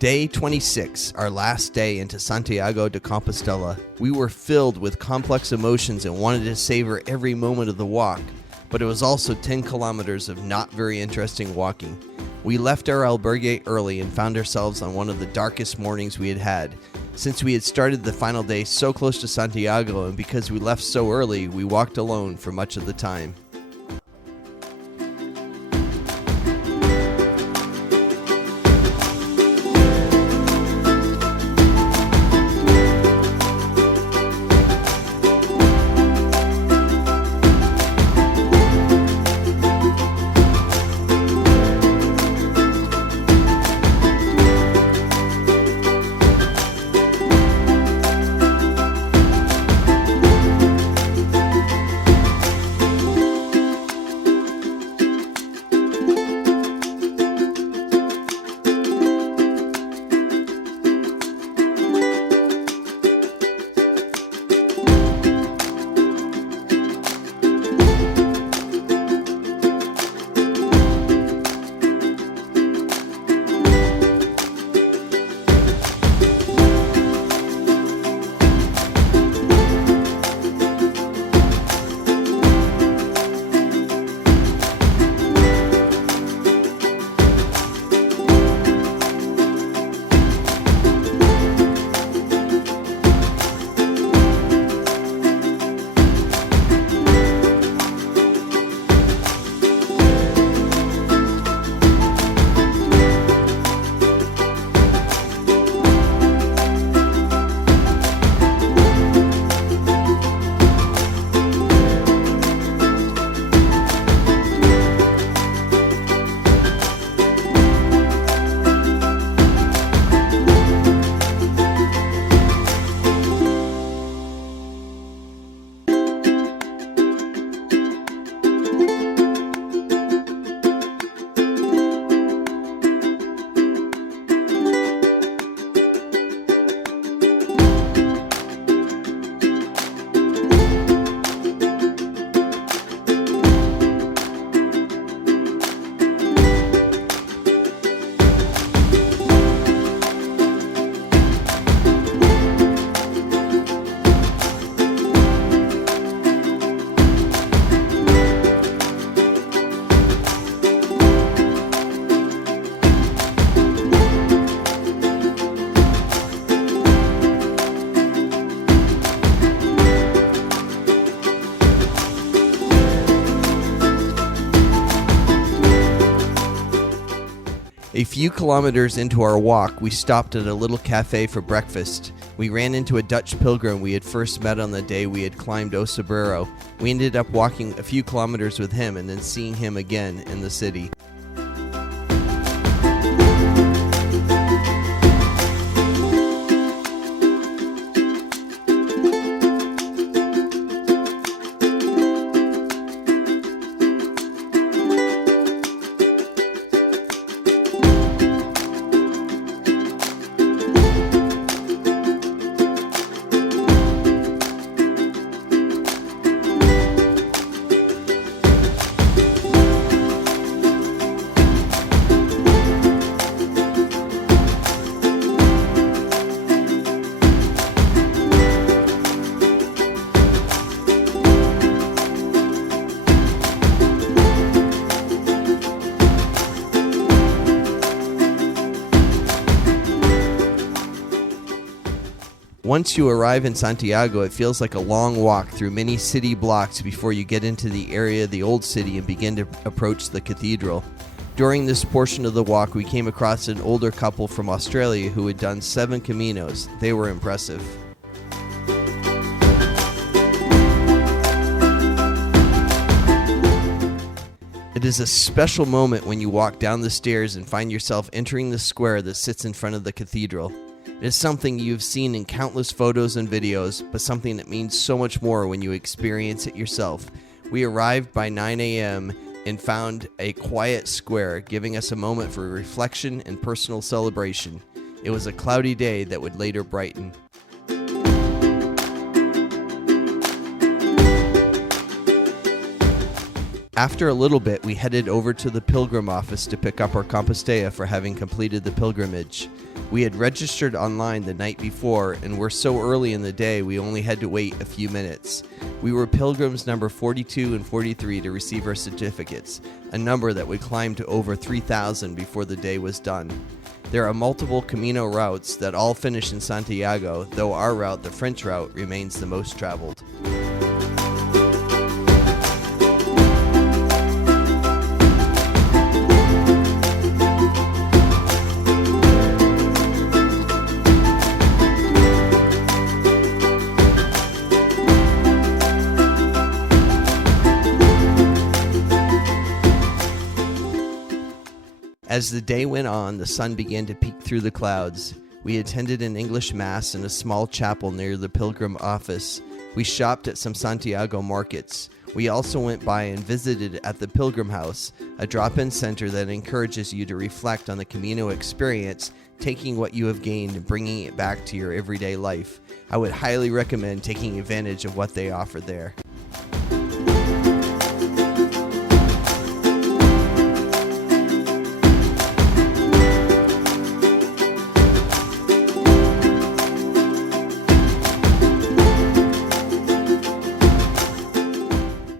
Day 26, our last day into Santiago de Compostela. We were filled with complex emotions and wanted to savor every moment of the walk, but it was also 10 kilometers of not very interesting walking. We left our albergue early and found ourselves on one of the darkest mornings we had had. Since we had started the final day so close to Santiago and because we left so early, we walked alone for much of the time. A few kilometers into our walk, we stopped at a little cafe for breakfast. We ran into a Dutch pilgrim we had first met on the day we had climbed O Sobrero. We ended up walking a few kilometers with him and then seeing him again in the city. Once you arrive in Santiago, it feels like a long walk through many city blocks before you get into the area of the old city and begin to approach the cathedral. During this portion of the walk, we came across an older couple from Australia who had done 7 Caminos. They were impressive. It is a special moment when you walk down the stairs and find yourself entering the square that sits in front of the cathedral. It is something you've seen in countless photos and videos, but something that means so much more when you experience it yourself. We arrived by 9 a.m. and found a quiet square, giving us a moment for reflection and personal celebration. It was a cloudy day that would later brighten. After a little bit, we headed over to the pilgrim office to pick up our Compostela for having completed the pilgrimage. We had registered online the night before and were so early in the day we only had to wait a few minutes. We were pilgrims number 42 and 43 to receive our certificates, a number that would climb to over 3,000 before the day was done. There are multiple Camino routes that all finish in Santiago, though our route, the French route, remains the most traveled. As the day went on, the sun began to peek through the clouds. We attended an English Mass in a small chapel near the pilgrim office. We shopped at some Santiago markets. We also went by and visited at the Pilgrim House, a drop-in center that encourages you to reflect on the Camino experience, taking what you have gained and bringing it back to your everyday life. I would highly recommend taking advantage of what they offer there.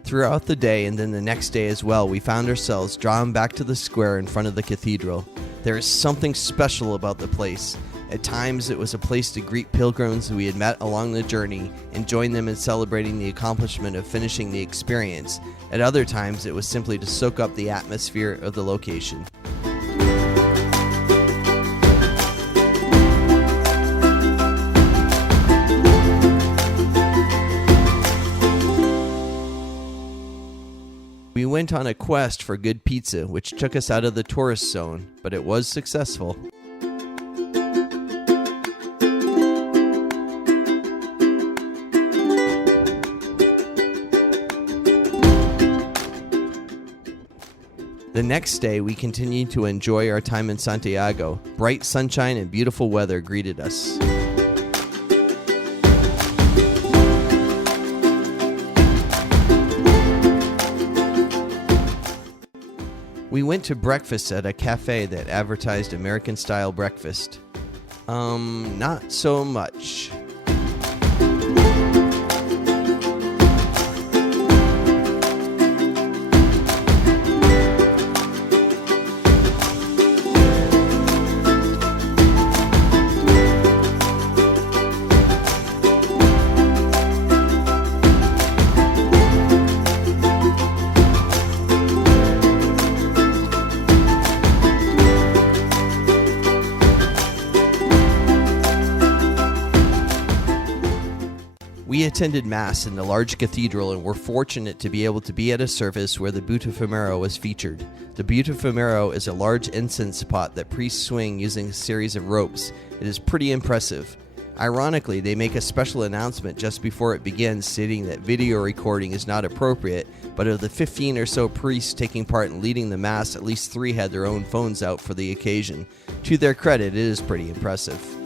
Throughout the day and then the next day as well, we found ourselves drawn back to the square in front of the cathedral. There is something special about the place. At times, it was a place to greet pilgrims we had met along the journey and join them in celebrating the accomplishment of finishing the experience. At other times, it was simply to soak up the atmosphere of the location. We went on a quest for good pizza, which took us out of the tourist zone, but it was successful. The next day, we continued to enjoy our time in Santiago. Bright sunshine and beautiful weather greeted us. We went to breakfast at a cafe that advertised American-style breakfast. Not so much. We attended Mass in the large cathedral and were fortunate to be able to be at a service where the Butifarmero was featured. The Butifarmero is a large incense pot that priests swing using a series of ropes. It is pretty impressive. Ironically, they make a special announcement just before it begins stating that video recording is not appropriate, but of the 15 or so priests taking part in leading the Mass, at least 3 had their own phones out for the occasion. To their credit, it is pretty impressive.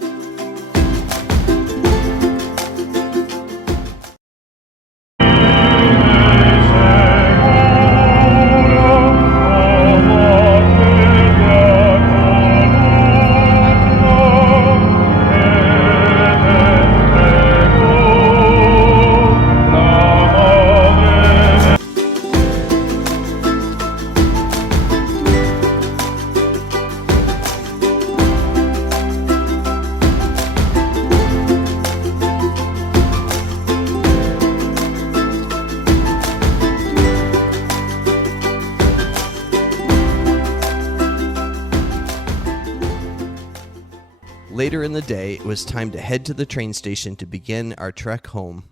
Later in the day, it was time to head to the train station to begin our trek home.